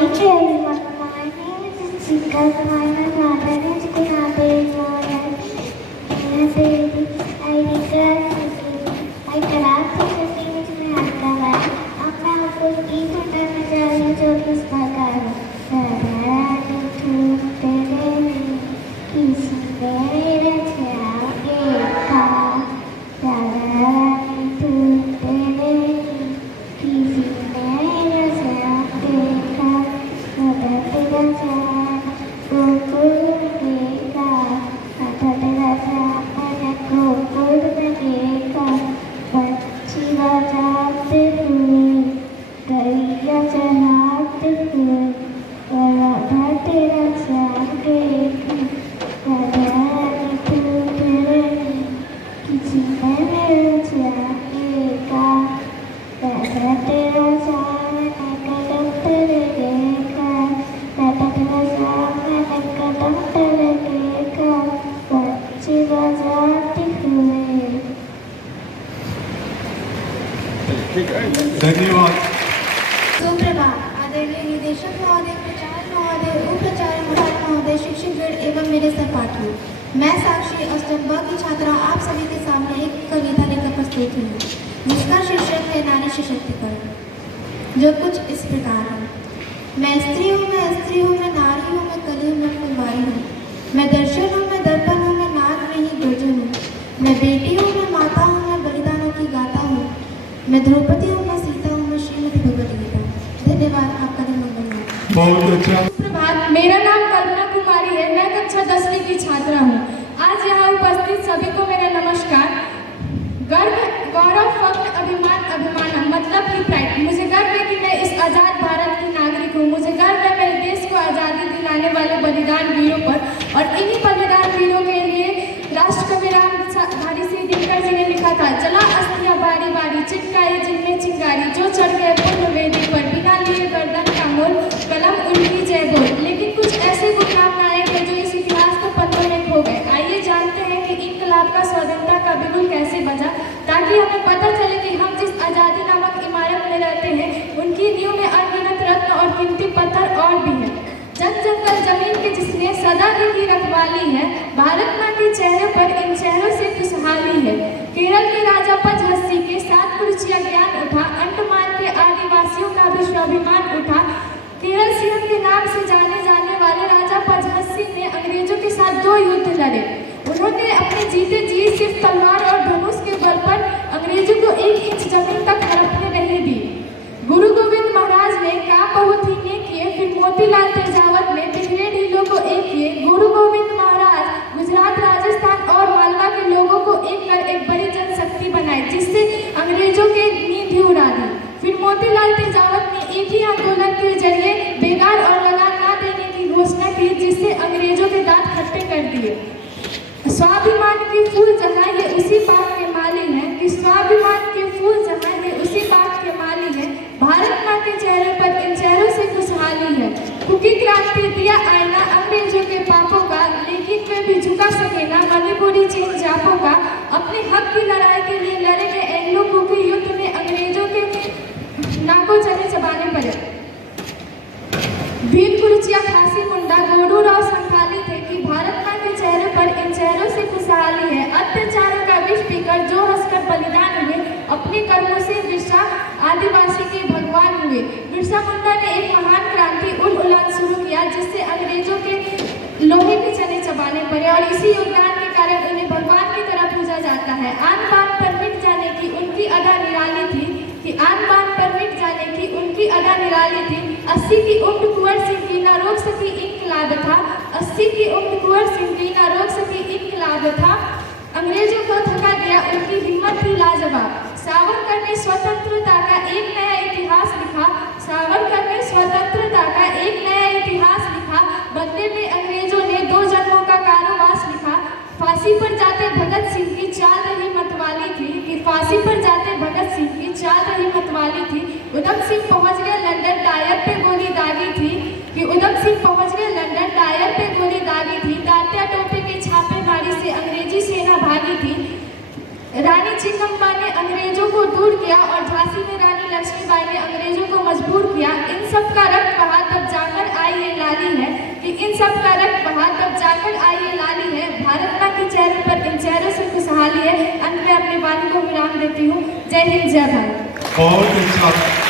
My name is Jessica. My mother is Kunabe Moran. I craft something which may have अब मैं आपको गीत बताने जा रही हूँ जो कि इस प्रकार धन्यवाद। सुप्रभात। आदरणीय निदेशक महोदय, प्राचार्य महोदय, उपाचार्य महोदय, शिक्षकगण एवं मेरे सहपाठियों, मैं साक्षी अष्टम ब की छात्रा आप सभी के सामने एक कविता लेकर प्रस्तुत हुई जिसका शीर्षक है नारी सशक्तिकरण, जो कुछ इस प्रकार है। मैं स्त्री हूँ, मैं स्त्री हूँ, मैं नारी हूँ, मैं कली हूँ, मैं फुलवारी हूँ, मैं दर्शन हूँ, मैं दर्पण हूँ, मैं नाग नहीं दुर्जन हूँ, मैं बेटी हूँ, मैं माता हूँ, मैं बलिदानों की गाता हूँ, मैं द्रौपदी हूँ, मैं सीता हूँ, मैं श्रीमती भगवत गीता। धन्यवाद। आपका दिन मंगल हो। बहुत अच्छा। सुप्रभात। मेरा नाम कल्पना कुमारी है। मैं कक्षा 10वीं की छात्रा हूँ। आज यहाँ उपस्थित सभी को मेरा नमस्कार। गर्व, गौरव, फख्र, अभिमान, अभिमानम मतलब कि प्राइड। मुझे गर्व है कि मैं इस आज़ाद भारत की नागरिक हूँ। मुझे गर्व है मेरे देश को आज़ादी दिलाने वाले बलिदान वीरों पर, और इन्हीं बलिदान वीरों के लिए राष्ट्रकवि रामधारी सिंह दिनकर जी ने लिखा था, चला अस्थियां बारी बारी, चिटकाई जिनमें चिंगारी, जो चढ़ गए पुण्य वेदी पर, बिना लिए गर्दन का मोल, कलम उनकी जय बोल। लेकिन कुछ ऐसे गुमनाम नायक हैं जो इस इतिहास के पन्नों में खो गए। आइए जानते हैं कि इनकलाब का स्वतंत्रता का बिगुल कैसे बजा, ताकि हमें पता चले कि हम जिस आज़ादी नामक इमारत में रहते हैं उनकी नींव में अनगिनत रत्न और कीमती पत्थर और भी हैं। जग जंगल जमीन के जिसने सदा की रखवाली है, भारत माँ के चेहरे पर इन चेहरों से खुशहाली है। केरल के राजा पचहस्सी के 7 कुर्सियां ज्ञान उठा, अंडमान के आदिवासियों का भी स्वाभिमान उठा। केरल सिंह के नाम से जाने जाने वाले राजा पचहस्सी ने अंग्रेजों के साथ 2 युद्ध लड़े। उन्होंने अपने जीते जी सिर्फ तलवार और धनुष के बल पर अंग्रेजों को 1 इंच जमीन तक हड़पने नहीं दी। गुरु गोविंद महाराज ने काम बहुत ही ने किए, फिर मोतीलाल तेजावत ने बिखरे ढीलों को एक किए। गुरु गोविंद महाराज गुजरात, राजस्थान और मालवा के लोगों को एक कर एक बड़ी जनशक्ति बनाई, जिससे अंग्रेजों के नींद ही उड़ा दी। फिर मोतीलाल तेजावत ने एक ही आंदोलन के जरिए बेगार और लगान न देने की घोषणा की, जिससे अंग्रेजों के दांत खट्टे कर दिए। स्वाभिमान के फूल जहाँ ये उसी बात के माली हैं, कि स्वाभिमान के फूल जहाँ ये उसी बात के माली हैं। भारत माँ के चेहरे पर इन चेहरों से खुशहाली है। कुकी क्रांति दिया आईना अंग्रेजों के पापों का, लेकिन वे भी झुका सके ना मणिपुरी चीन जापों का। अपने हक की लड़ाई के लिए लड़े गए एंग्लो कुकी युद्ध में अंग्रेजों के नाकों चने चबाने पड़े। भील कुर्चिया खासी मुंडा गोडू राव संथाली थे कि भारत माँ के चेहरे पर इन चेहरों से खुशहाली है। अत्याचारों का विष पीकर जो हंसकर बलिदान हुए, अपने कर्मों से बिरसा आदिवासी के भगवान हुए। बिरसा मुंडा ने एक महान क्रांति उन्मूलन शुरू किया, जिससे अंग्रेजों के लोहे के चने चबाने पड़े, और इसी योगदान के कारण उन्हें भगवान की तरह पूजा जाता है। आन बान पर मिट जाने की उनकी अदा निराली थी, कि आन बान पर मिट जाने की उनकी अदा निराली थी। 80 की उम्र कुंवर सिंह की ना रोक सकी इनकलाब था, 80 की उम्र कुंवर सिंह की ना रोक सकी इनकलाब था। अंग्रेजों को थका दिया उनकी हिम्मत थी लाजवाब। सावरकर ने स्वतंत्रता का एक नया इतिहास लिखा, सावरकर ने स्वतंत्रता का एक नया इतिहास लिखा। बदले में अंग्रेजों ने 2 जन्मों का कारावास लिखा। फांसी पर जाते भगत सिंह की चाल रही मतवाली थी, कि फांसी पर जाते भगत सिंह की चाल रही मतवाली थी। उधम सिंह पहुंच गए लंदन, टायर पे गोली दागी थी, कि उधम सिंह पहुंच गए लंदन, टायर पे गोली दागी थी। तात्या टोपे के छापेमारी से अंग्रेजी सेना भागी थी। रानी चिन्नम्मा ने अंग्रेजों को दूर किया, और झांसी में रानी लक्ष्मीबाई ने अंग्रेजों को मजबूर किया। इन सब का रक्त बहा तब सलाम देती हूँ। जय हिंद, जय भारत। बहुत अच्छा।